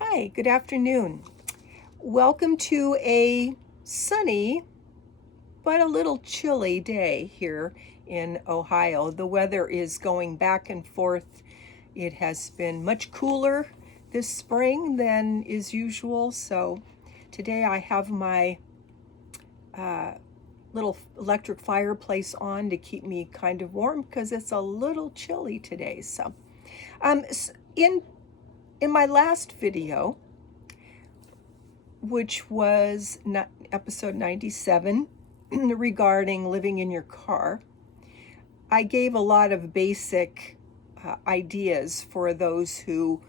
Hi, good afternoon. Welcome to a sunny but a little chilly day here in Ohio. The weather is going back and forth. It has been much cooler this spring than is usual, so today I have my little electric fireplace on to keep me kind of warm because it's a little chilly today. Um, in in my last video, which was episode 97 regarding living in your car, I gave a lot of basic ideas for those who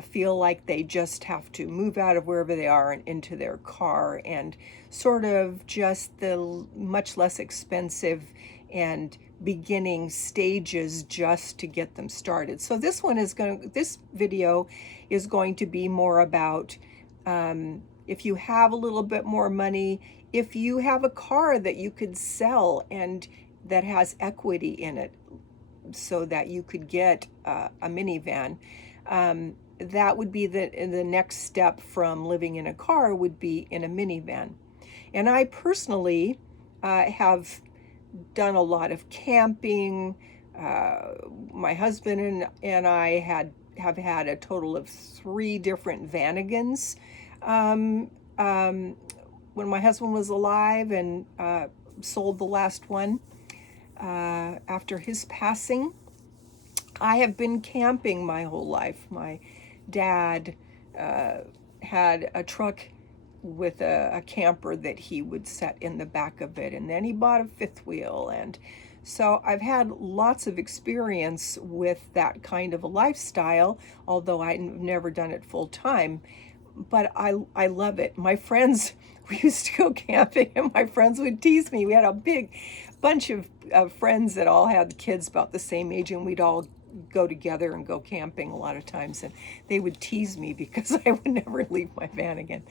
feel like they just have to move out of wherever they are and into their car, and sort of just the much less expensive and beginning stages just to get them started. So this video is going to be more about if you have a little bit more money, if you have a car that you could sell and that has equity in it so that you could get a minivan. That would be the next step from living in a car would be in a minivan. And I personally have done a lot of camping. My husband and I have had a total of 3 different Vanagons. Um, um, when my husband was alive and sold the last one after his passing. I have been camping my whole life. My dad had a truck with a camper that he would set in the back of it, and then he bought a fifth wheel. And so I've had lots of experience with that kind of a lifestyle, although I've never done it full time. But I love it. My friends, we used to go camping, and my friends would tease me. We had a big bunch of friends that all had kids about the same age, and we'd all go together and go camping a lot of times, and they would tease me because I would never leave my Vanagon.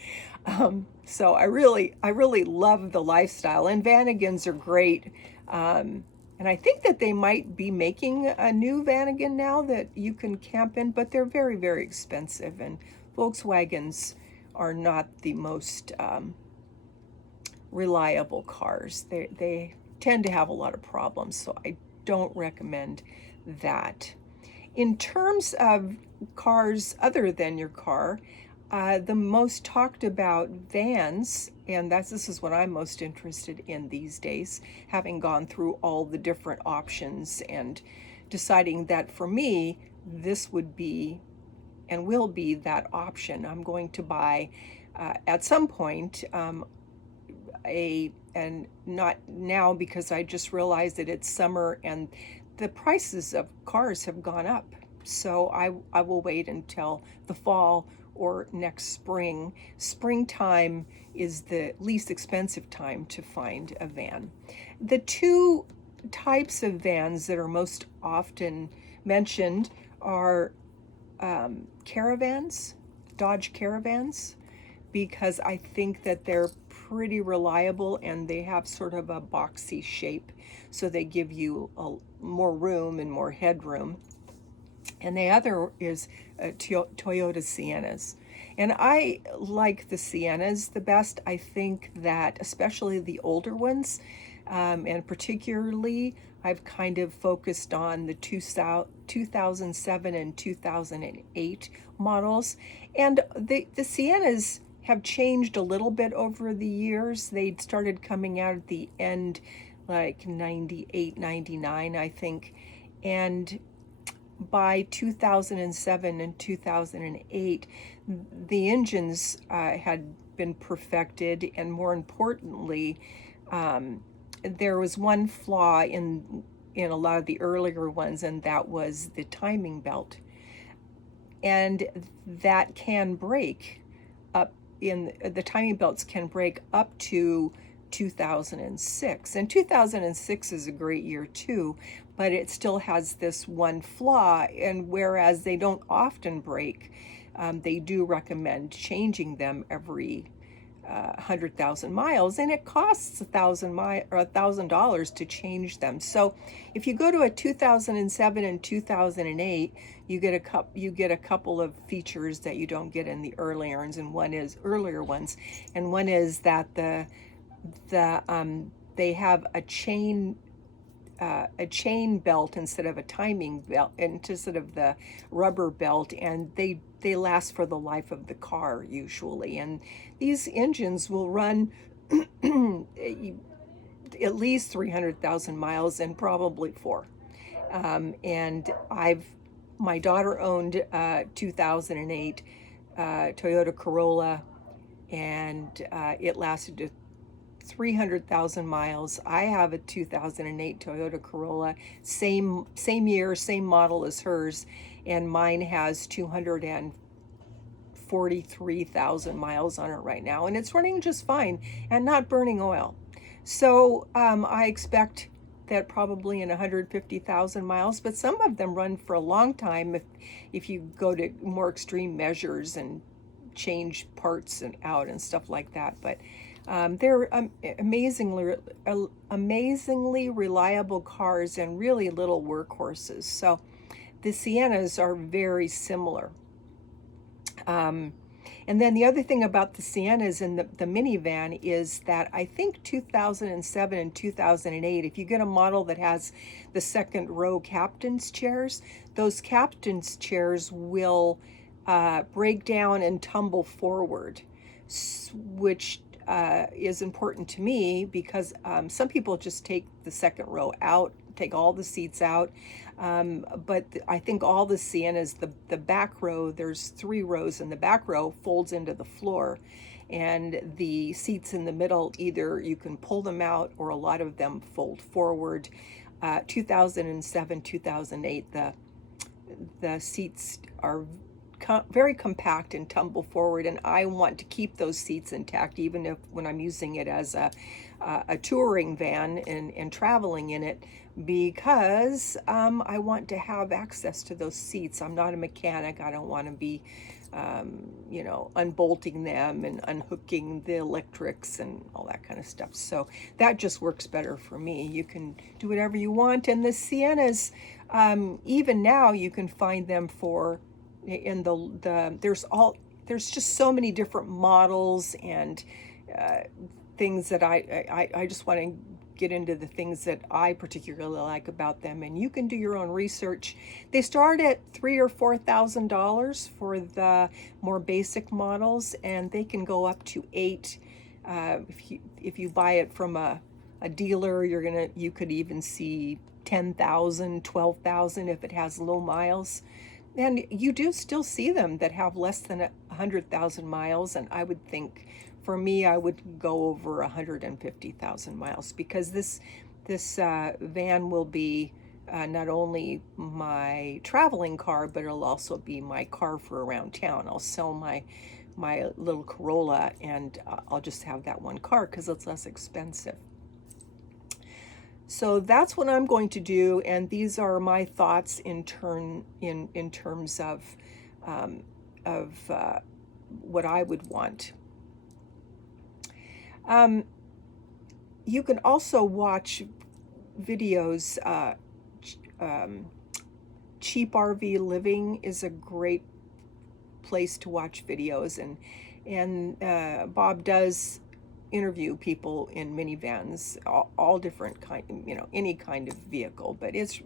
So I really love the lifestyle, and Vanagons are great. And I think that they might be making a new Vanagon now that you can camp in, but they're very, very expensive, and Volkswagens are not the most reliable cars. They tend to have a lot of problems, so I don't recommend that. In terms of cars other than your car, the most talked about vans, and this is what I'm most interested in these days, having gone through all the different options and deciding that for me, this would be and will be that option. I'm going to buy at some point and not now because I just realized that it's summer and the prices of cars have gone up. So I will wait until the fall or next spring. Springtime is the least expensive time to find a van. The 2 types of vans that are most often mentioned are caravans, Dodge Caravans, because I think that they're pretty reliable and they have sort of a boxy shape, so they give you more room and more headroom. And the other is Toyota Siennas. And I like the Siennas the best. I think that, especially the older ones, and particularly, I've kind of focused on the 2007 and 2008 models. And the Siennas have changed a little bit over the years. They started coming out at the end, like 98, 99, I think. And by 2007 and 2008, the engines had been perfected, and more importantly, there was one flaw in a lot of the earlier ones, and that was the timing belt, and that can break up. In the timing belts can break up to 2006, and 2006 is a great year too, but it still has this one flaw. And whereas they don't often break, they do recommend changing them every 100,000 miles, and it costs $1,000 to change them. So if you go to a 2007 and 2008, you get a couple of features that you don't get in the earlier ones, and earlier ones, and one is that they have a chain belt instead of a timing belt, instead of the rubber belt, and they last for the life of the car usually. And these engines will run at least 300,000 miles and probably 4. And my daughter owned 2008 Toyota Corolla, and it lasted 300,000 miles. I have a 2008 Toyota Corolla, same year, same model as hers, and mine has 243,000 miles on it right now, and it's running just fine and not burning oil. So I expect that probably in 150,000 miles, but some of them run for a long time if you go to more extreme measures and change parts and out and stuff like that. But they're amazingly reliable cars and really little workhorses. So the Siennas are very similar. And then the other thing about the Siennas and the minivan is that I think 2007 and 2008, if you get a model that has the second row captain's chairs, those captain's chairs will break down and tumble forward, which is important to me because some people just take the second row out, take all the seats out. But I think all the Siennas, the back row, there's 3 rows, and the back row folds into the floor. And the seats in the middle, either you can pull them out or a lot of them fold forward. 2007, 2008, the seats are very compact and tumble forward, and I want to keep those seats intact even when I'm using it as a touring van and traveling in it, because I want to have access to those seats. I'm not a mechanic. I don't want to be unbolting them and unhooking the electrics and all that kind of stuff. So that just works better for me. You can do whatever you want. And the Siennas, even now you can find them there's just so many different models and things that I just want to get into the things that I particularly like about them, and you can do your own research. They start at $3,000 or $4,000 for the more basic models, and they can go up to $8,000. If you buy it from a dealer, you could even see $10,000, $12,000 if it has low miles. And you do still see them that have less than 100,000 miles, and I would think, for me, I would go over 150,000 miles, because this van will be not only my traveling car, but it'll also be my car for around town. I'll sell my little Corolla, and I'll just have that one car because it's less expensive. So that's what I'm going to do, and these are my thoughts in terms of what I would want. You can also watch videos. Cheap RV Living is a great place to watch videos, and Bob does interview people in minivans, all different kind, any kind of vehicle, but it's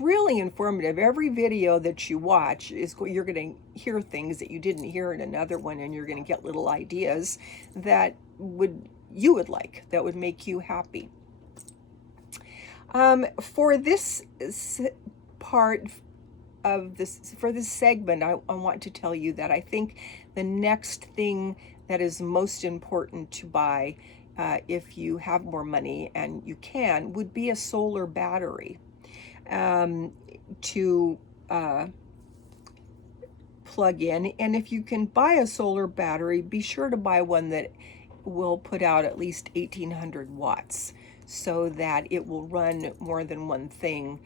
really informative. Every video that you watch you're going to hear things that you didn't hear in another one, and you're going to get little ideas that you would like, that would make you happy. For this part of this, for this segment, I want to tell you that I think the next thing that is most important to buy, if you have more money and you can, would be a solar battery to plug in. And if you can buy a solar battery, be sure to buy one that will put out at least 1,800 watts so that it will run more than one thing.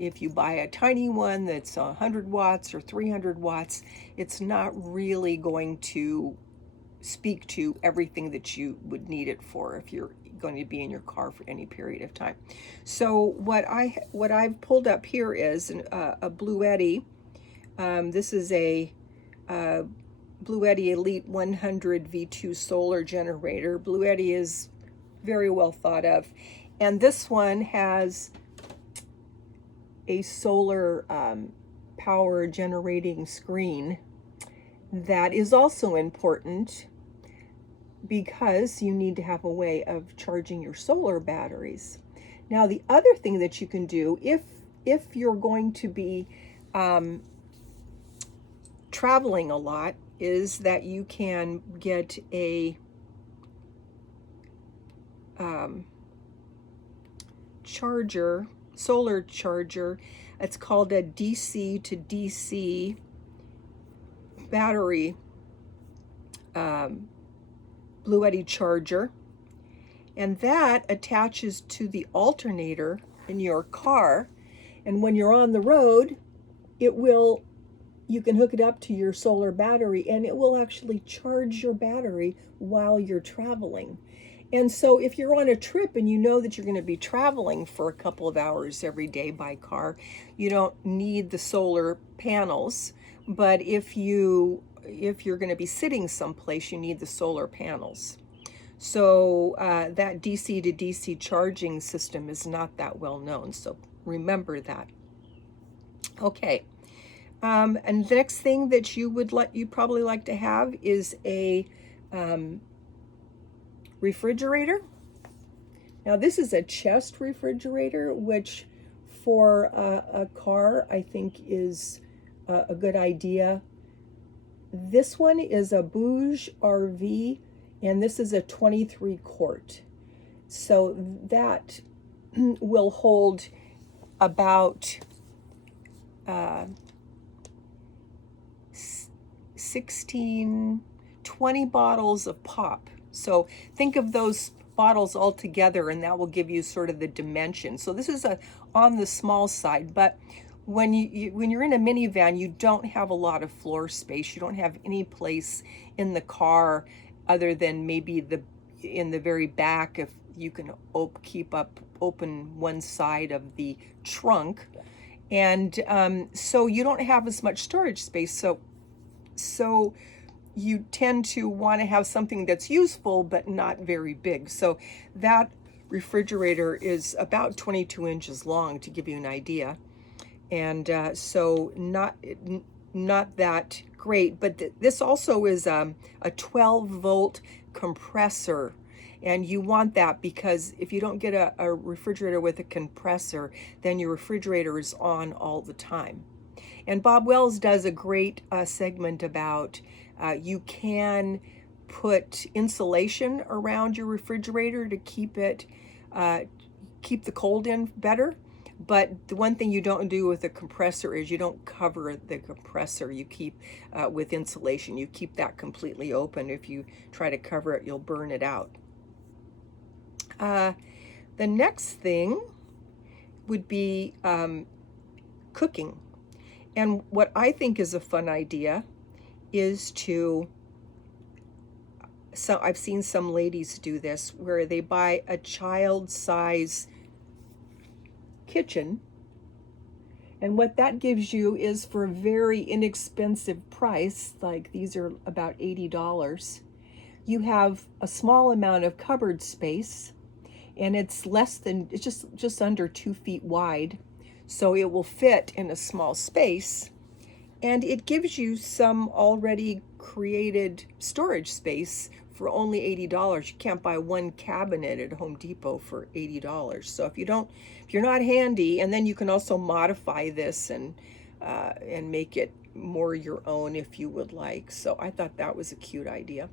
If you buy a tiny one that's 100 watts or 300 watts, it's not really going to speak to everything that you would need it for if you're going to be in your car for any period of time. So what I've pulled up here is a Bluetti. This is a Bluetti Elite 100 V2 solar generator. Bluetti is very well thought of, and this one has a solar power generating screen. That is also important because you need to have a way of charging your solar batteries. Now, the other thing that you can do if you're going to be traveling a lot is that you can get a charger, solar charger. It's called a DC to DC battery Bluetti charger, and that attaches to the alternator in your car, and when you're on the road, you can hook it up to your solar battery, and it will actually charge your battery while you're traveling. And so if you're on a trip and you know that you're going to be traveling for a couple of hours every day by car, you don't need the solar panels. But if you're going to be sitting someplace, you need the solar panels. So that DC to DC charging system is not that well known. So remember that. Okay. And the next thing that you'd probably like to have is a refrigerator. Now this is a chest refrigerator, which for a car I think is a good idea. This one is a Bouge RV, and this is a 23 quart. So that will hold about 20 bottles of pop. So think of those bottles all together, and that will give you sort of the dimension. So this is on the small side, but when you're in a minivan, you don't have a lot of floor space. You don't have any place in the car other than maybe in the very back, if you can open one side of the trunk, and so you don't have as much storage space. So you tend to want to have something that's useful but not very big. So that refrigerator is about 22 inches long, to give you an idea. And so not that great, but this also is a 12-volt compressor, and you want that because if you don't get a refrigerator with a compressor, then your refrigerator is on all the time. And Bob Wells does a great segment about you can put insulation around your refrigerator to keep the cold in better. But the one thing you don't do with a compressor is you don't cover the compressor. You keep with insulation. You keep that completely open. If you try to cover it, you'll burn it out. The next thing would be cooking. And what I think is a fun idea is so I've seen some ladies do this, where they buy a child-size kitchen, and what that gives you is, for a very inexpensive price, like these are about $80, you have a small amount of cupboard space, and it's just under 2 feet wide, so it will fit in a small space, and it gives you some already created storage space for only $80. You can't buy one cabinet at Home Depot for $80. So if you're not handy, and then you can also modify this and make it more your own if you would like. So I thought that was a cute idea,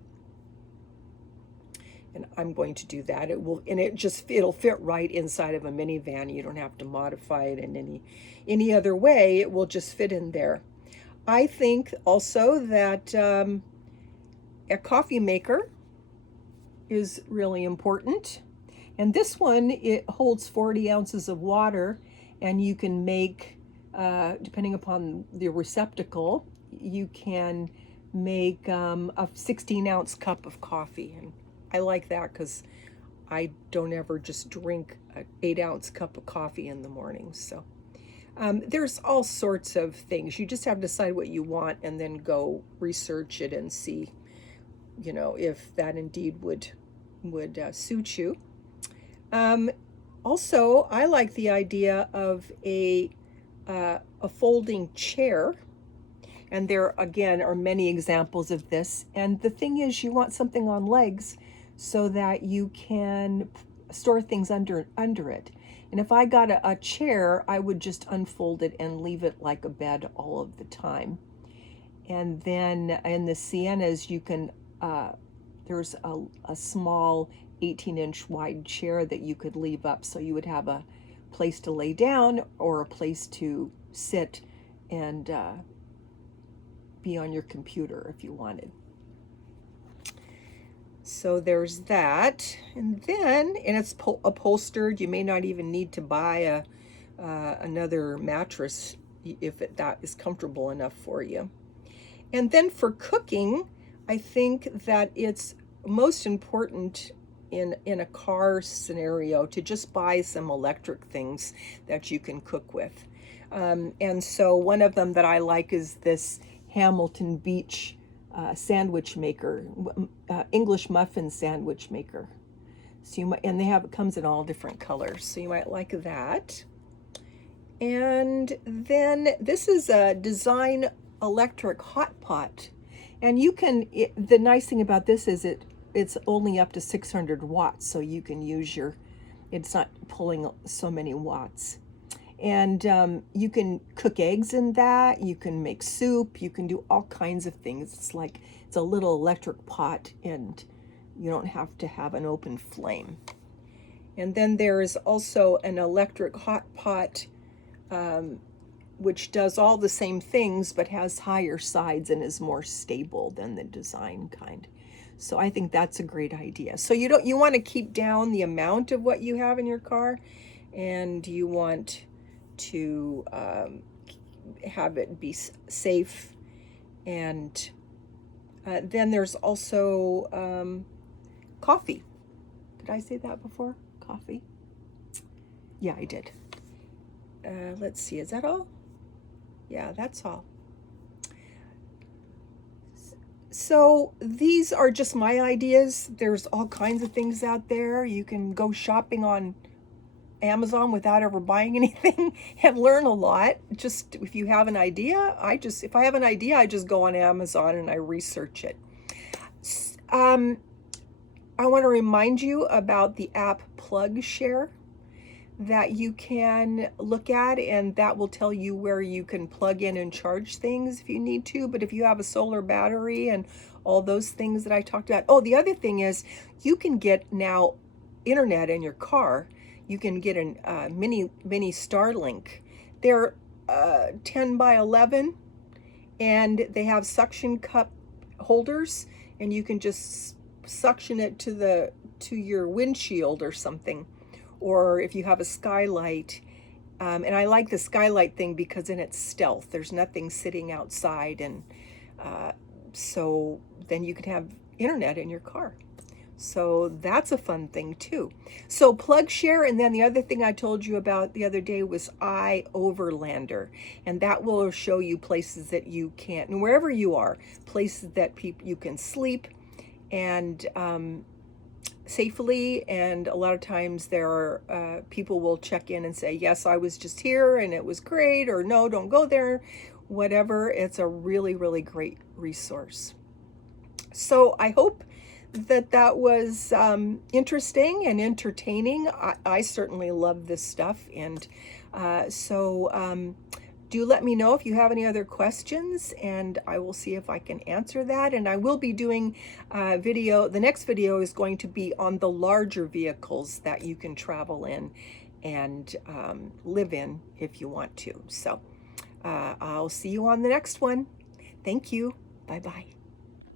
and I'm going to do that. It'll fit right inside of a minivan. You don't have to modify it in any other way. It will just fit in there. I think also that a coffee maker is really important. And this one, it holds 40 ounces of water, and you can make, depending upon the receptacle, you can make a 16-ounce cup of coffee. And I like that because I don't ever just drink an 8-ounce cup of coffee in the morning. So there's all sorts of things. You just have to decide what you want and then go research it and see, if that indeed would suit you. Also, I like the idea of a folding chair. And there, again, are many examples of this. And the thing is, you want something on legs so that you can store things under it. And if I got a chair, I would just unfold it and leave it like a bed all of the time. And then in the Siennas, you can, there's a small 18-inch wide chair that you could leave up. So you would have a place to lay down or a place to sit and be on your computer if you wanted. So there's that. And then, and it's upholstered. You may not even need to buy another mattress if that is comfortable enough for you. And then for cooking, I think that it's most important in a car scenario to just buy some electric things that you can cook with. And so one of them that I like is this Hamilton Beach sandwich maker, English muffin sandwich maker. So you might, and it comes in all different colors. So you might like that. And then this is a Design electric hot pot. And you can, the nice thing about this is it's only up to 600 watts. So you can use it's not pulling so many watts. And you can cook eggs in that. You can make soup. You can do all kinds of things. It's a little electric pot, and you don't have to have an open flame. And then there is also an electric hot pot, which does all the same things, but has higher sides and is more stable than the Design kind. So I think that's a great idea. So you want to keep down the amount of what you have in your car, and you want to have it be safe. And then there's also coffee. Did I say that before? Coffee? Yeah, I did. Let's see, is that all? Yeah, that's all. So these are just my ideas. There's all kinds of things out there. You can go shopping on Amazon without ever buying anything and learn a lot. Just if you have an idea, if I have an idea, I just go on Amazon and I research it. I want to remind you about the app PlugShare that you can look at, and that will tell you where you can plug in and charge things if you need to. But if you have a solar battery and all those things that I talked about. Oh, the other thing is you can get now internet in your car. You can get a mini Starlink. They're 10 by 11, and they have suction cup holders, and you can just suction it to your windshield or something, or if you have a skylight. And I like the skylight thing because then it's stealth. There's nothing sitting outside, and so then you can have internet in your car. So that's a fun thing too. So PlugShare, and then the other thing I told you about the other day was iOverlander, and that will show you places that you can't, and wherever you are, places that you can sleep and safely. And a lot of times there are people will check in and say, yes, I was just here and it was great, or no, don't go there, whatever. It's a really, really great resource. So I hope that was interesting and entertaining. I certainly love this stuff. And so do let me know if you have any other questions, and I will see if I can answer that. And I will be doing the next video is going to be on the larger vehicles that you can travel in and live in if you want to. So I'll see you on the next one. Thank you. Bye-bye.